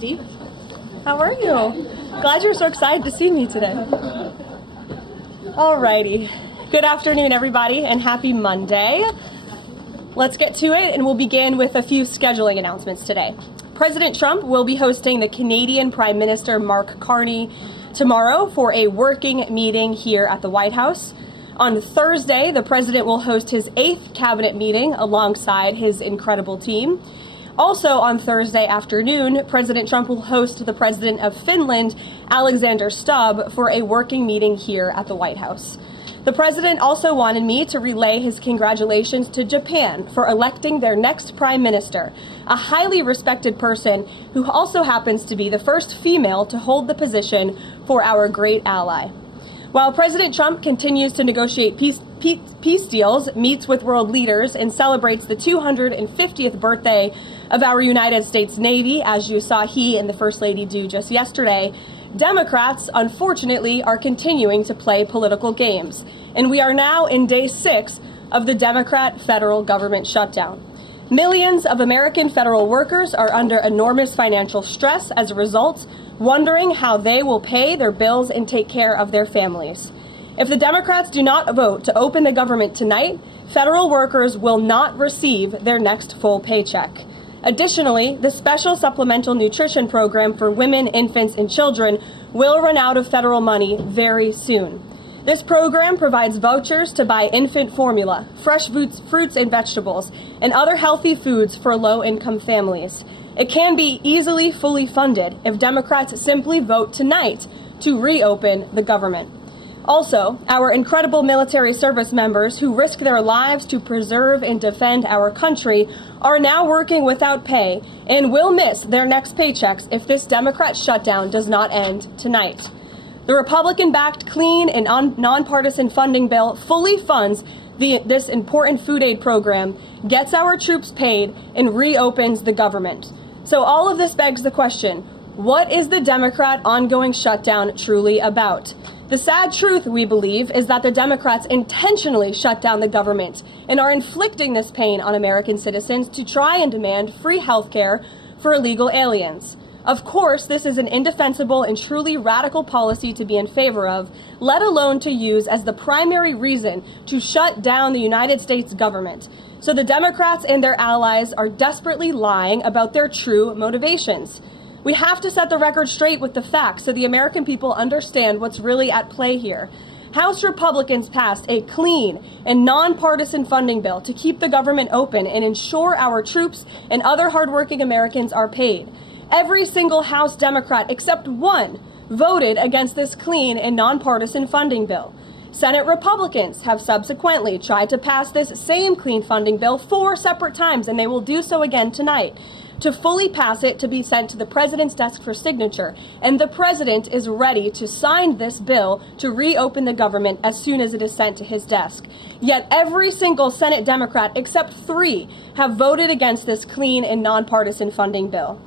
Steve. How are you? Glad you're so excited to see me today. Alrighty. Good afternoon, everybody, and happy Monday. Let's get to it, and we'll begin with a few scheduling announcements today. President Trump will be hosting the Canadian Prime Minister Mark Carney tomorrow for a working meeting here at the White House. On Thursday, the president will host his 8th cabinet meeting alongside his incredible team. Also on Thursday afternoon, President Trump will host the president of Finland, Alexander Stubb, for a working meeting here at the White House. The president also wanted me to relay his congratulations to Japan for electing their next prime minister, a highly respected person who also happens to be the first female to hold the position for our great ally. While President Trump continues to negotiate peace deals, meets with world leaders, and celebrates the 250th birthday of our United States Navy, as you saw he and the First Lady do just yesterday, Democrats, unfortunately, are continuing to play political games. And we are now in day 6 of the Democrat federal government shutdown. Millions of American federal workers are under enormous financial stress as a result, wondering how they will pay their bills and take care of their families. If the Democrats do not vote to open the government tonight, federal workers will not receive their next full paycheck. Additionally, the special supplemental nutrition program for women, infants, and children will run out of federal money very soon. This program provides vouchers to buy infant formula, fresh fruits and vegetables, and other healthy foods for low-income families. It can be easily fully funded if Democrats simply vote tonight to reopen the government. Also, our incredible military service members who risk their lives to preserve and defend our country are now working without pay and will miss their next paychecks if this Democrat shutdown does not end tonight. The Republican-backed clean and nonpartisan funding bill fully funds this important food aid program, gets our troops paid, and reopens the government. So all of this begs the question, what is the Democrat ongoing shutdown truly about? The sad truth, we believe, is that the Democrats intentionally shut down the government and are inflicting this pain on American citizens to try and demand free health care for illegal aliens. Of course, this is an indefensible and truly radical policy to be in favor of, let alone to use as the primary reason to shut down the United States government. So the Democrats and their allies are desperately lying about their true motivations. We have to set the record straight with the facts so the American people understand what's really at play here. House Republicans passed a clean and nonpartisan funding bill to keep the government open and ensure our troops and other hardworking Americans are paid. Every single House Democrat except one voted against this clean and nonpartisan funding bill. Senate Republicans have subsequently tried to pass this same clean funding bill 4 separate times, and they will do so again tonight, to fully pass it to be sent to the president's desk for signature. And the president is ready to sign this bill to reopen the government as soon as it is sent to his desk. Yet every single Senate Democrat except 3 have voted against this clean and nonpartisan funding bill.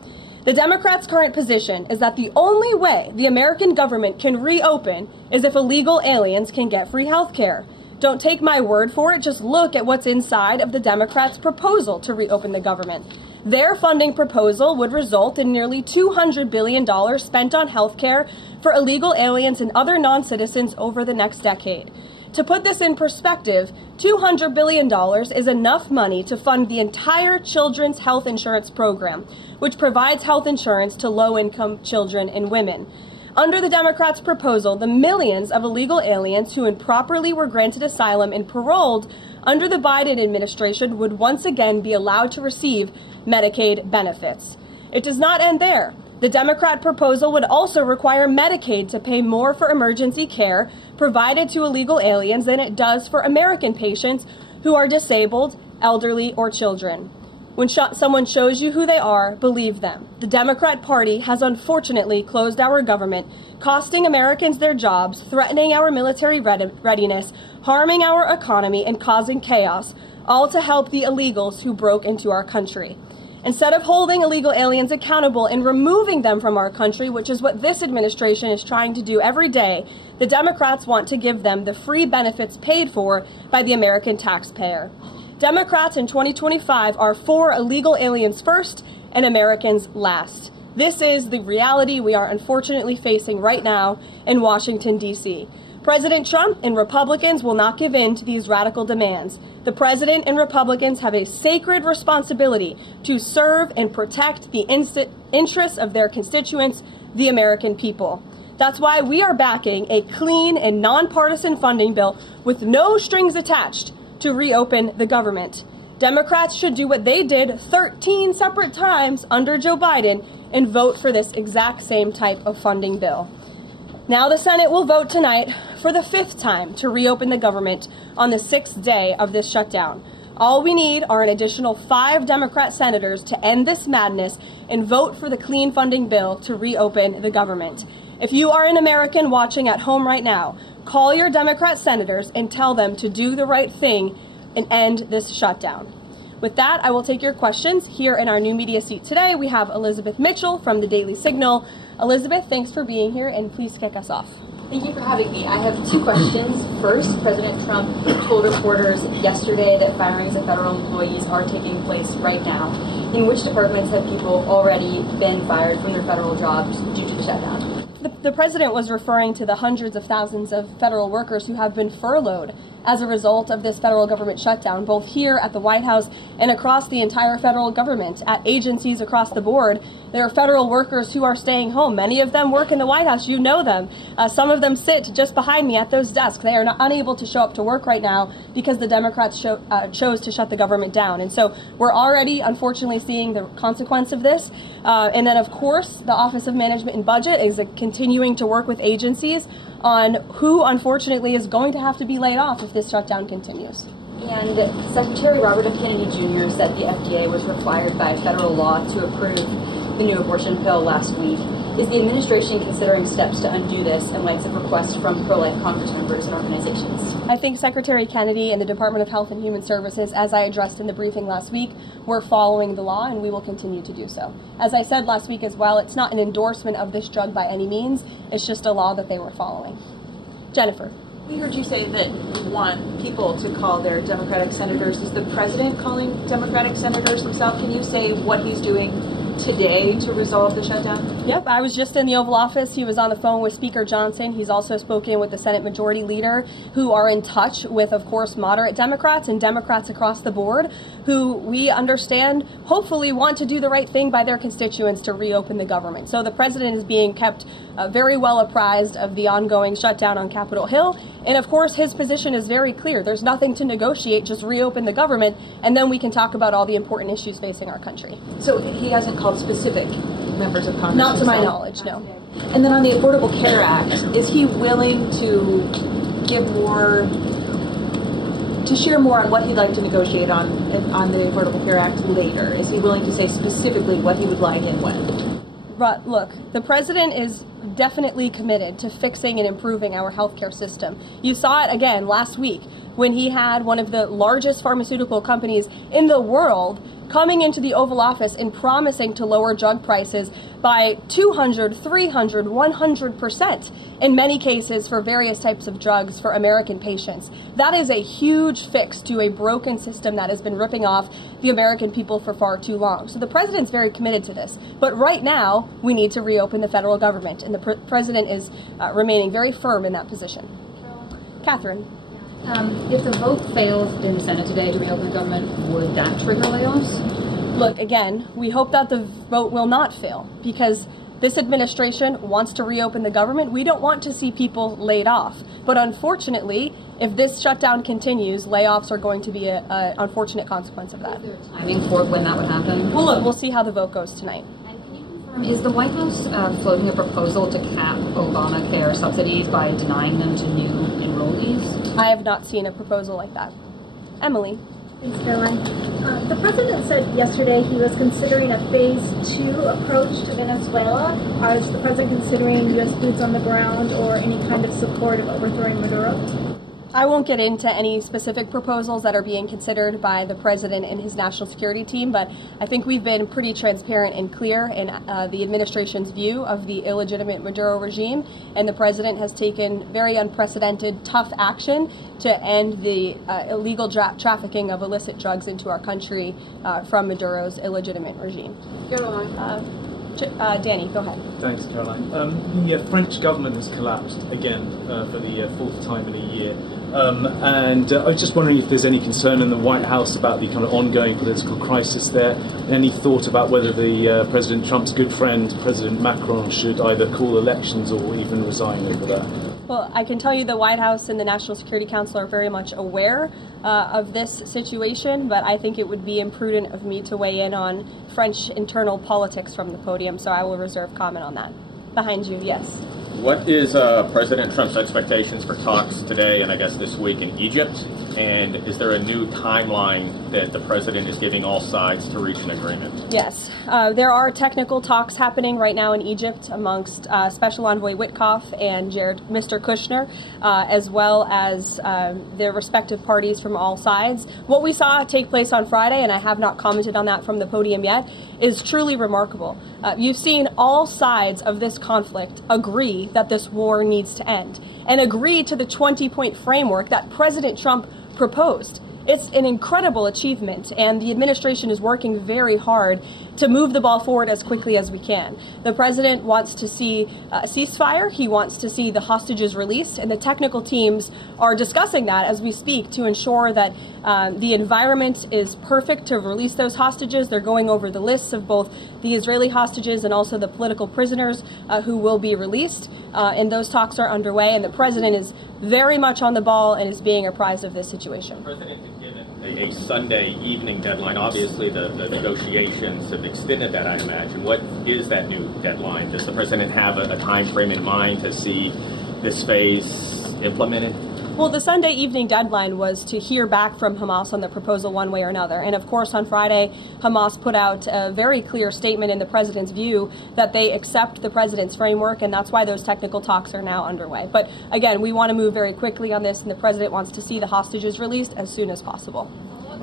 The Democrats' current position is that the only way the American government can reopen is if illegal aliens can get free health care. Don't take my word for it, just look at what's inside of the Democrats' proposal to reopen the government. Their funding proposal would result in nearly $200 billion spent on health care for illegal aliens and other non-citizens over the next decade. To put this in perspective, $200 billion is enough money to fund the entire children's health insurance program, which provides health insurance to low-income children and women. Under the Democrats' proposal, the millions of illegal aliens who improperly were granted asylum and paroled under the Biden administration would once again be allowed to receive Medicaid benefits. It does not end there. The Democrat proposal would also require Medicaid to pay more for emergency care provided to illegal aliens than it does for American patients who are disabled, elderly, or children. When someone shows you who they are, believe them. The Democrat Party has unfortunately closed our government, costing Americans their jobs, threatening our military readiness, harming our economy, and causing chaos, all to help the illegals who broke into our country. Instead of holding illegal aliens accountable and removing them from our country, which is what this administration is trying to do every day, the Democrats want to give them the free benefits paid for by the American taxpayer. Democrats in 2025 are for illegal aliens first and Americans last. This is the reality we are unfortunately facing right now in Washington, D.C. President Trump and Republicans will not give in to these radical demands. The president and Republicans have a sacred responsibility to serve and protect the interests of their constituents, the American people. That's why we are backing a clean and nonpartisan funding bill with no strings attached to reopen the government. Democrats should do what they did 13 separate times under Joe Biden and vote for this exact same type of funding bill. Now the Senate will vote tonight for the 5th time to reopen the government on the 6th day of this shutdown. All we need are an additional 5 Democrat senators to end this madness and vote for the clean funding bill to reopen the government. If you are an American watching at home right now, call your Democrat senators and tell them to do the right thing and end this shutdown. With that, I will take your questions. Here in our new media seat today, we have Elizabeth Mitchell from the Daily Signal. Elizabeth, thanks for being here, and please kick us off. Thank you for having me. I have 2 questions. First, President Trump told reporters yesterday that firings of federal employees are taking place right now. In which departments have people already been fired from their federal jobs due to the shutdown? The president was referring to the hundreds of thousands of federal workers who have been furloughed as a result of this federal government shutdown, both here at the White House and across the entire federal government. At agencies across the board, there are federal workers who are staying home. Many of them work in the White House. You know them. Some of them sit just behind me at those desks. They are unable to show up to work right now because the Democrats chose to shut the government down. And so we're already, unfortunately, seeing the consequence of this. And then, of course, the Office of Management and Budget is continuing to work with agencies on who, unfortunately, is going to have to be laid off if this shutdown continues. And Secretary Robert F. Kennedy Jr. said the FDA was required by federal law to approve the new abortion pill last week. Is the administration considering steps to undo this in light of requests from pro-life Congress members and organizations? I think Secretary Kennedy and the Department of Health and Human Services, as I addressed in the briefing last week, were following the law, and we will continue to do so. As I said last week as well, it's not an endorsement of this drug by any means. It's just a law that they were following. Jennifer. We heard you say that you want people to call their Democratic senators. Is the president calling Democratic senators himself? Can you say what he's doing today to resolve the shutdown? Yep, I was just in the Oval Office. He was on the phone with Speaker Johnson. He's also spoken with the Senate Majority Leader, who are in touch with, of course, moderate Democrats and Democrats across the board, who we understand hopefully want to do the right thing by their constituents to reopen the government. So the president is being kept very well apprised of the ongoing shutdown on Capitol Hill. And of course, his position is very clear. There's nothing to negotiate, just reopen the government, and then we can talk about all the important issues facing our country. So he hasn't called specific members of Congress? Not to my knowledge, no. And then on the Affordable Care Act, is he willing to give more, to share more on what he'd like to negotiate on the Affordable Care Act later? Is he willing to say specifically what he would like and when? But look, the president is definitely committed to fixing and improving our healthcare system. You saw it again last week when he had one of the largest pharmaceutical companies in the world coming into the Oval Office and promising to lower drug prices by 200, 300, 100% in many cases for various types of drugs for American patients. That is a huge fix to a broken system that has been ripping off the American people for far too long. So the president's very committed to this. But right now, we need to reopen the federal government, and the president is remaining very firm in that position. Catherine. If the vote fails in the Senate today to reopen the government, would that trigger layoffs? Look, again, we hope that the vote will not fail because this administration wants to reopen the government. We don't want to see people laid off. But unfortunately, if this shutdown continues, layoffs are going to be an unfortunate consequence of that. Is there a timing for when that would happen? Well, look, we'll see how the vote goes tonight. And can you confirm, is the White House floating a proposal to cap Obamacare subsidies by denying them to new enrollees? I have not seen a proposal like that. Emily. Thanks, Caroline. The president said yesterday he was considering a phase 2 approach to Venezuela. Is the president considering U.S. boots on the ground or any kind of support of overthrowing Maduro? I won't get into any specific proposals that are being considered by the president and his national security team, but I think we've been pretty transparent and clear in the administration's view of the illegitimate Maduro regime, and the president has taken very unprecedented, tough action to end the illegal trafficking of illicit drugs into our country from Maduro's illegitimate regime. Caroline. Danny, go ahead. Thanks, Caroline. The French government has collapsed again for the fourth time in a year. And I was just wondering if there's any concern in the White House about the kind of ongoing political crisis there. Any thought about whether the President Trump's good friend, President Macron, should either call elections or even resign over that? Well, I can tell you the White House and the National Security Council are very much aware of this situation, but I think it would be imprudent of me to weigh in on French internal politics from the podium, so I will reserve comment on that. Behind you, yes. What is President Trump's expectations for talks today and I guess this week in Egypt? And is there a new timeline that the president is giving all sides to reach an agreement? Yes, there are technical talks happening right now in Egypt amongst Special Envoy Witkoff and Mr. Kushner, as well as their respective parties from all sides. What we saw take place on Friday, and I have not commented on that from the podium yet, is truly remarkable. You've seen all sides of this conflict agree that this war needs to end and agree to the 20-point framework that President Trump proposed. It's an incredible achievement, and the administration is working very hard to move the ball forward as quickly as we can. The president wants to see a ceasefire. He wants to see the hostages released, and the technical teams are discussing that as we speak to ensure that the environment is perfect to release those hostages. They're going over the lists of both the Israeli hostages and also the political prisoners who will be released, and those talks are underway, and the president is very much on the ball and is being apprised of this situation. The president has given a Sunday evening deadline. Obviously, the negotiations have extended that, I imagine. What is that new deadline? Does the president have a time frame in mind to see this phase implemented? Well, the Sunday evening deadline was to hear back from Hamas on the proposal one way or another. And of course, on Friday, Hamas put out a very clear statement in the president's view that they accept the president's framework, and that's why those technical talks are now underway. But again, we want to move very quickly on this, and the president wants to see the hostages released as soon as possible.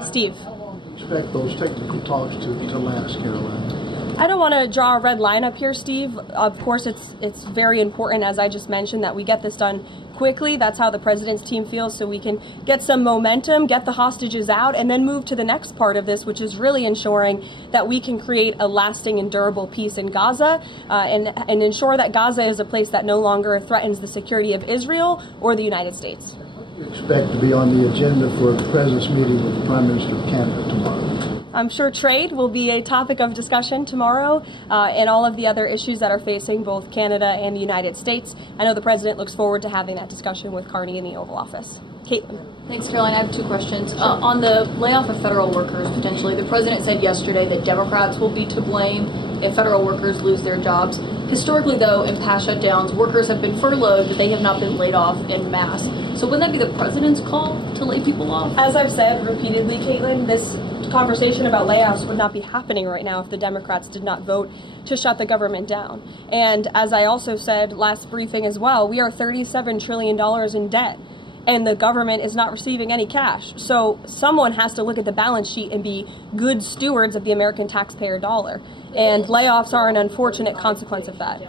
Steve. How long do you expect those technical talks to last, Caroline? I don't want to draw a red line up here, Steve. Of course, it's very important, as I just mentioned, that we get this done quickly. That's how the president's team feels, so we can get some momentum, get the hostages out, and then move to the next part of this, which is really ensuring that we can create a lasting and durable peace in Gaza and ensure that Gaza is a place that no longer threatens the security of Israel or the United States. What do you expect to be on the agenda for the president's meeting with the Prime Minister of Canada tomorrow? I'm sure trade will be a topic of discussion tomorrow and all of the other issues that are facing both Canada and the United States. I know the president looks forward to having that discussion with Carney in the Oval Office. Caitlin. Thanks, Caroline. I have two questions. On the layoff of federal workers, potentially, the president said yesterday that Democrats will be to blame if federal workers lose their jobs. Historically, though, in past shutdowns, workers have been furloughed, but they have not been laid off en masse. So wouldn't that be the president's call to lay people off? As I've said repeatedly, Caitlin, this conversation about layoffs would not be happening right now if the Democrats did not vote to shut the government down. And as I also said last briefing as well, we are $37 trillion in debt, and the government is not receiving any cash. So someone has to look at the balance sheet and be good stewards of the American taxpayer dollar. And layoffs are an unfortunate consequence of that.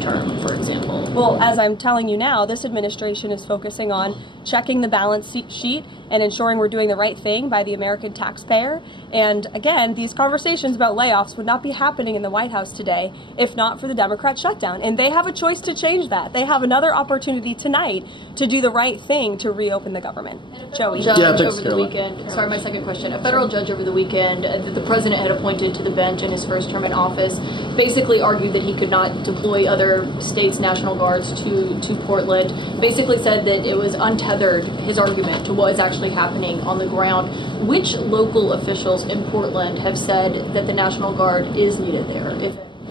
Term, for example. Well, as I'm telling you now, this administration is focusing on checking the balance sheet and ensuring we're doing the right thing by the American taxpayer. And again, these conversations about layoffs would not be happening in the White House today if not for the Democrat shutdown. And they have a choice to change that. They have another opportunity tonight to do the right thing to reopen the government. Joey. Judge over the weekend. Sorry, my second question. A federal judge over the weekend that the president had appointed to the bench in his first term in office basically argued that he could not deploy other states' National Guards to Portland. Basically said that it was untethered, his argument, to what is actually happening on the ground. Which local officials in Portland have said that the National Guard is needed there?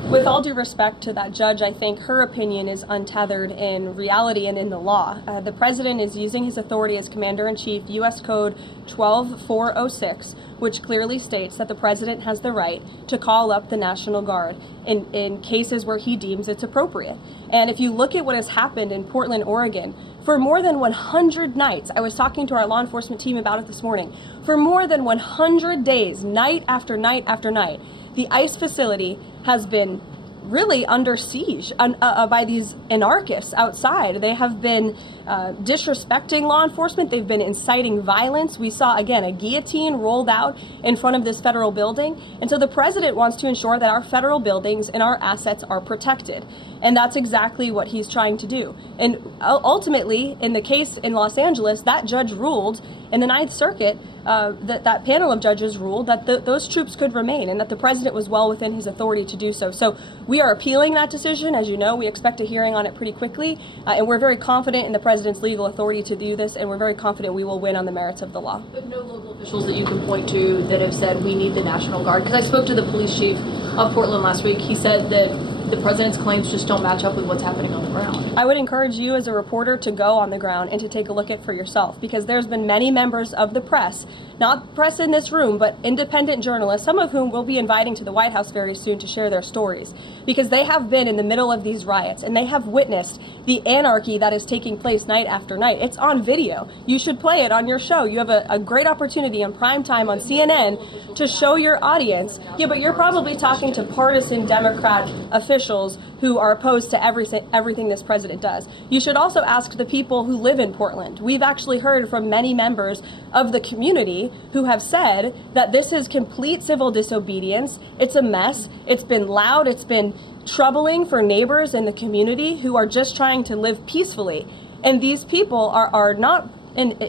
With all due respect to that judge, I think her opinion is untethered in reality and in the law. The president is using his authority as Commander-in-Chief, U.S. Code 12406, which clearly states that the president has the right to call up the National Guard in cases where he deems it's appropriate. And if you look at what has happened in Portland, Oregon, for more than 100 nights, I was talking to our law enforcement team about it this morning, for more than 100 days, night after night after night, the ICE facility has been really under siege by these anarchists outside. They have been disrespecting law enforcement. They've been inciting violence. We saw, again, a guillotine rolled out in front of this federal building. And so the president wants to ensure that our federal buildings and our assets are protected. And that's exactly what he's trying to do. And ultimately, in the case in Los Angeles, that judge ruled in the Ninth Circuit, that panel of judges ruled that those troops could remain and that the president was well within his authority to do so. So we are appealing that decision. As you know, we expect a hearing on it pretty quickly. And we're very confident in the president's legal authority to do this. And we're very confident we will win on the merits of the law. But no local officials that you can point to that have said we need the National Guard? Because I spoke to the police chief of Portland last week. He said that the president's claims just don't match up with what's happening on the ground. I would encourage you as a reporter to go on the ground and to take a look at it for yourself, because there's been many members of the press, not press in this room, but independent journalists, some of whom we'll be inviting to the White House very soon to share their stories, because they have been in the middle of these riots and they have witnessed the anarchy that is taking place night after night. It's on video. You should play it on your show. You have a great opportunity on prime time on CNN to show your audience. Yeah, but you're probably talking to partisan Democrat officials who are opposed to everything this president does. You should also ask the people who live in Portland. We've actually heard from many members of the community who have said that this is complete civil disobedience. It's a mess. It's been loud. It's been troubling for neighbors in the community who are just trying to live peacefully. And these people are not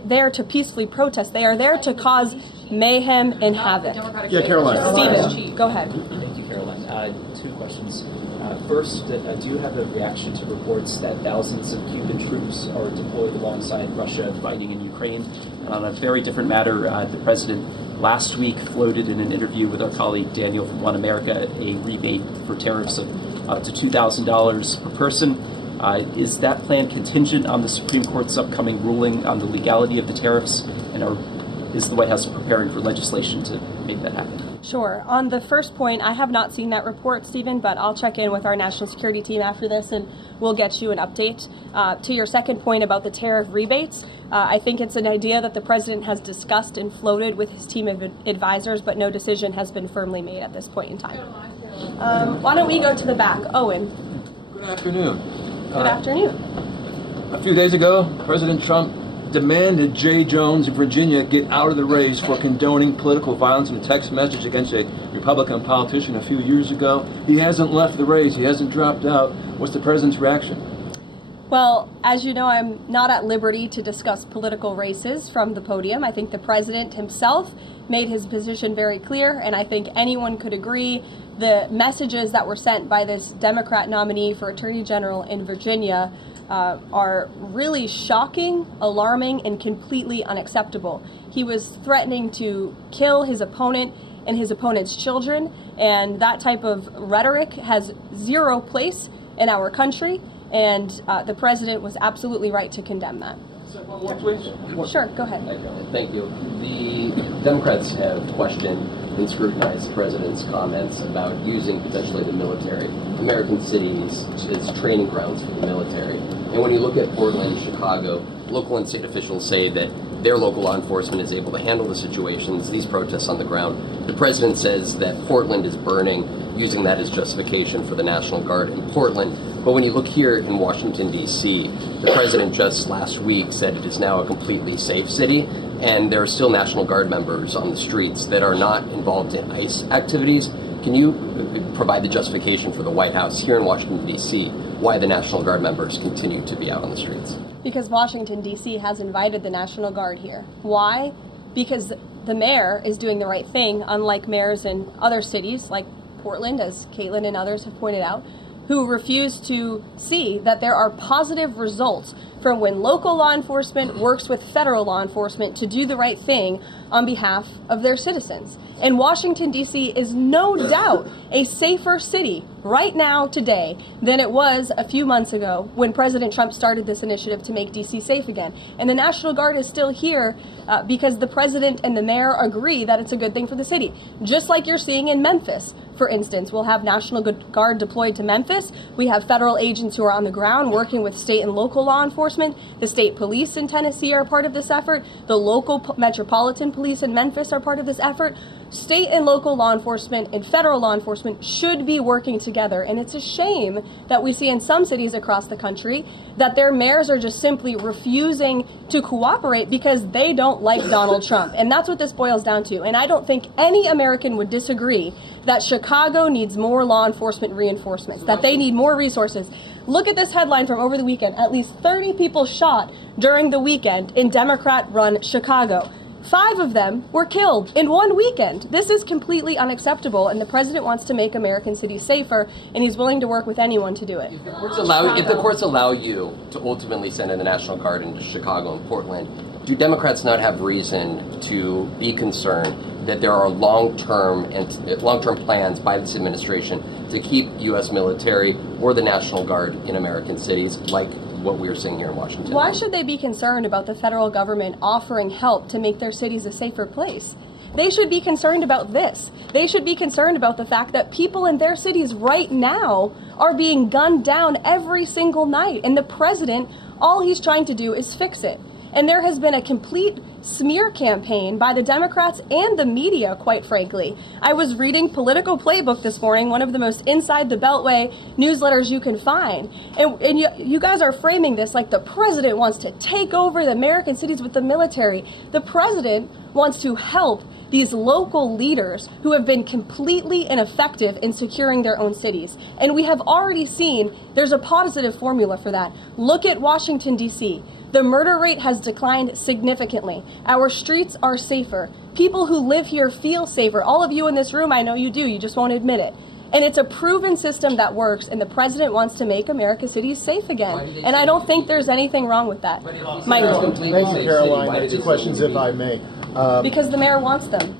there to peacefully protest. They are there to cause mayhem and havoc. Yeah, Caroline. Stephen, go ahead. Thank you, Caroline. Two questions. First, do you have a reaction to reports that thousands of Cuban troops are deployed alongside Russia fighting in Ukraine? And on a very different matter, the president last week floated in an interview with our colleague Daniel from One America a rebate for tariffs of up to $2,000 per person. Is that plan contingent on the Supreme Court's upcoming ruling on the legality of the tariffs? And is the White House preparing for legislation to make that happen? Sure. On the first point, I have not seen that report, Stephen, but I'll check in with our national security team after this and we'll get you an update. To your second point about the tariff rebates, I think it's an idea that the president has discussed and floated with his team of advisors, but no decision has been firmly made at this point in time. Why don't we go to the back? Owen. Good afternoon. Good afternoon. A few days ago, President Trump demanded Jay Jones of Virginia get out of the race for condoning political violence in a text message against a Republican politician a few years ago. He hasn't left the race. He hasn't dropped out. What's the president's reaction? Well, as you know, I'm not at liberty to discuss political races from the podium. I think the president himself made his position very clear, and I think anyone could agree the messages that were sent by this Democrat nominee for Attorney General in Virginia are really shocking, alarming, and completely unacceptable. He was threatening to kill his opponent and his opponent's children, and that type of rhetoric has zero place in our country, and the president was absolutely right to condemn that. Sure, go ahead. Thank you. The Democrats have questioned and scrutinized the president's comments about using potentially the military, American cities, as training grounds for the military. And when you look at Portland, Chicago, local and state officials say that their local law enforcement is able to handle the situations, these protests on the ground. The president says that Portland is burning, using that as justification for the National Guard in Portland. But when you look here in Washington, D.C., the president just last week said it is now a completely safe city, and there are still National Guard members on the streets that are not involved in ICE activities. Can you provide the justification for the White House here in Washington, D.C., why the National Guard members continue to be out on the streets? Because Washington, D.C. has invited the National Guard here. Why? Because the mayor is doing the right thing, unlike mayors in other cities like Portland, as Caitlin and others have pointed out, who refuse to see that there are positive results from when local law enforcement works with federal law enforcement to do the right thing on behalf of their citizens. And Washington, D.C. is no doubt a safer city right now, today, than it was a few months ago when President Trump started this initiative to make D.C. safe again. And the National Guard is still here because the president and the mayor agree that it's a good thing for the city. Just like you're seeing in Memphis, for instance. We'll have National Guard deployed to Memphis. We have federal agents who are on the ground working with state and local law enforcement. The state police in Tennessee are part of this effort. The local metropolitan police in Memphis are part of this effort. State and local law enforcement and federal law enforcement should be working together. And it's a shame that we see in some cities across the country that their mayors are just simply refusing to cooperate because they don't like Donald Trump. And that's what this boils down to. And I don't think any American would disagree that Chicago needs more law enforcement reinforcements, that they need more resources. Look at this headline from over the weekend. At least 30 people shot during the weekend in Democrat-run Chicago. 5 of them were killed in one weekend. This is completely unacceptable, and the president wants to make American cities safer, and he's willing to work with anyone to do it. If the courts allow you to ultimately send in the National Guard into Chicago and Portland, do Democrats not have reason to be concerned that there are long-term plans by this administration to keep U.S. military or the National Guard in American cities, like what we are seeing here in Washington? Why should they be concerned about the federal government offering help to make their cities a safer place? They should be concerned about this. They should be concerned about the fact that people in their cities right now are being gunned down every single night. And the president, all he's trying to do is fix it. And there has been a complete smear campaign by the Democrats and the media, quite frankly. I was reading Political Playbook this morning, one of the most inside the Beltway newsletters you can find. And you guys are framing this like the president wants to take over the American cities with the military. The president wants to help these local leaders who have been completely ineffective in securing their own cities. And we have already seen there's a positive formula for that. Look at Washington, D.C. The murder rate has declined significantly. Our streets are safer. People who live here feel safer. All of you in this room, I know you do, you just won't admit it. And it's a proven system that works, and the president wants to make America's cities safe again. And I don't think there's anything wrong with that. Michael. Thank you, Caroline. 2 questions, if I may. Because the mayor wants them.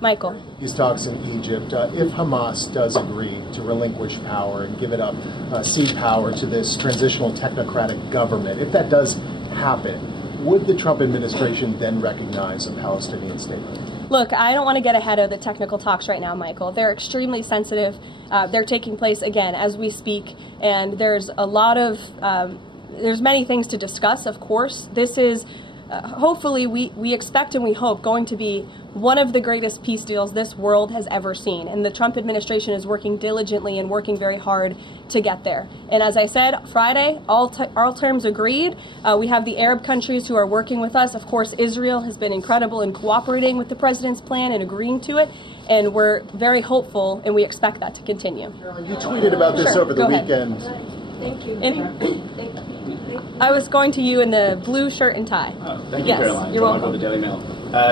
Michael. These talks in Egypt, if Hamas does agree to relinquish power and give it up, cede power to this transitional technocratic government, if that does happen, would the Trump administration then recognize a Palestinian state? Look, I don't want to get ahead of the technical talks right now, Michael. They're extremely sensitive. They're taking place, again, as we speak, and there's a lot of, there's many things to discuss, of course. This is hopefully we expect and we hope going to be one of the greatest peace deals this world has ever seen. And the Trump administration is working diligently and working very hard to get there. And as I said, Friday, all terms agreed. We have the Arab countries who are working with us. Of course, Israel has been incredible in cooperating with the president's plan and agreeing to it. And we're very hopeful, and we expect that to continue. You tweeted about this over the weekend. Thank you. I was going to you in the blue shirt and tie. Thank you, yes, Caroline. You're welcome. The Daily Mail.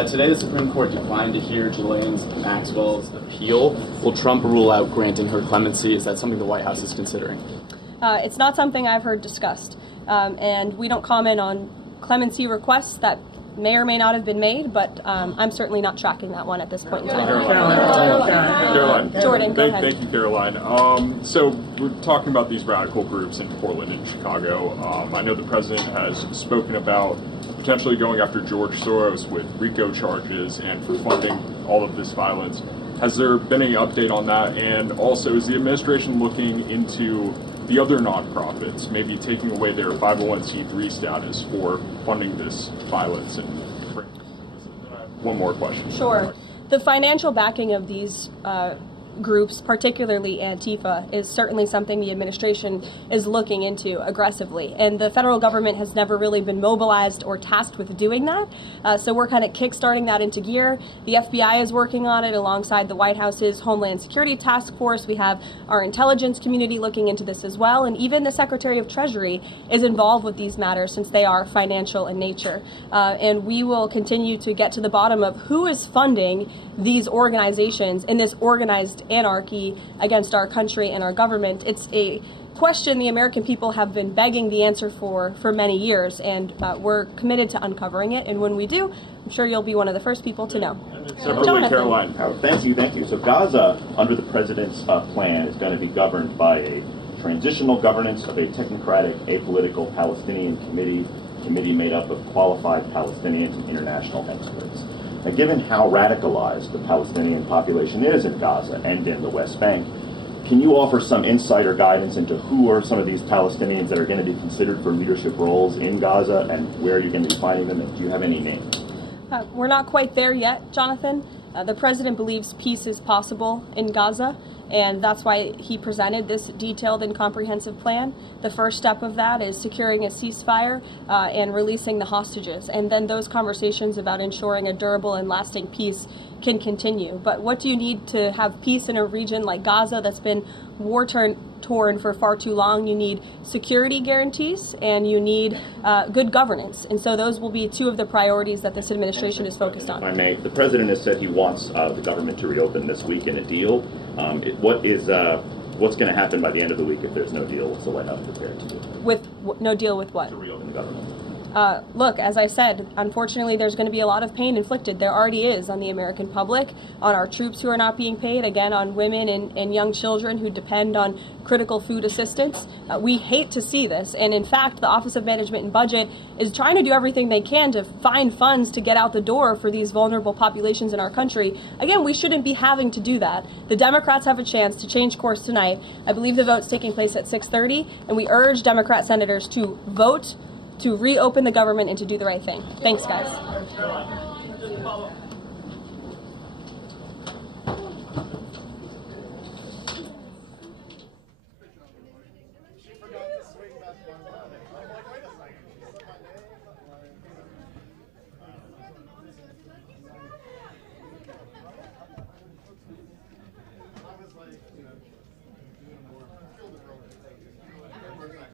Today, the Supreme Court declined to hear Ghislaine Maxwell's appeal. Will Trump rule out granting her clemency? Is that something the White House is considering? It's not something I've heard discussed. And we don't comment on clemency requests that may or may not have been made, but I'm certainly not tracking that one at this point in time. Caroline. Jordan, go ahead. Thank you, Caroline. So we're talking about these radical groups in Portland and Chicago. I know the president has spoken about potentially going after George Soros with RICO charges and for funding all of this violence. Has there been any update on that? And also, is the administration looking into the other nonprofits, maybe taking away their 501c3 status for funding this violence? And one more question. Sure. The financial backing of these groups, particularly Antifa, is certainly something the administration is looking into aggressively. And the federal government has never really been mobilized or tasked with doing that. So we're kind of kickstarting that into gear. The FBI is working on it alongside the White House's Homeland Security Task Force. We have our intelligence community looking into this as well. And even the Secretary of Treasury is involved with these matters since they are financial in nature. And we will continue to get to the bottom of who is funding these organizations in this organized anarchy against our country and our government. It's a question the American people have been begging the answer for many years, and we're committed to uncovering it. And when we do, I'm sure you'll be one of the first people to know. Separately, Caroline. Thank you. So Gaza, under the president's plan, is going to be governed by a transitional governance of a technocratic, apolitical Palestinian committee made up of qualified Palestinians and international experts. Now, given how radicalized the Palestinian population is in Gaza and in the West Bank, can you offer some insight or guidance into who are some of these Palestinians that are going to be considered for leadership roles in Gaza and where you're going to be finding them? And do you have any names? We're not quite there yet, Jonathan. The president believes peace is possible in Gaza, and that's why he presented this detailed and comprehensive plan. The first step of that is securing a ceasefire and releasing the hostages, and then those conversations about ensuring a durable and lasting peace can continue. But what do you need to have peace in a region like Gaza that's been war-torn for far too long? You need security guarantees and you need good governance. And so those will be two of the priorities that this administration is focused on. If I may, the president has said he wants the government to reopen this week in a deal. What's going to happen by the end of the week if there's no deal? What's the White House prepared to do? With no deal with what? To reopen the government. Look, as I said, unfortunately, there's going to be a lot of pain inflicted. There already is on the American public, on our troops who are not being paid, again, on women and young children who depend on critical food assistance. We hate to see this. And in fact, the Office of Management and Budget is trying to do everything they can to find funds to get out the door for these vulnerable populations in our country. Again, we shouldn't be having to do that. The Democrats have a chance to change course tonight. I believe the vote's taking place at 6:30, and we urge Democrat senators to vote to reopen the government and to do the right thing. Thanks, guys.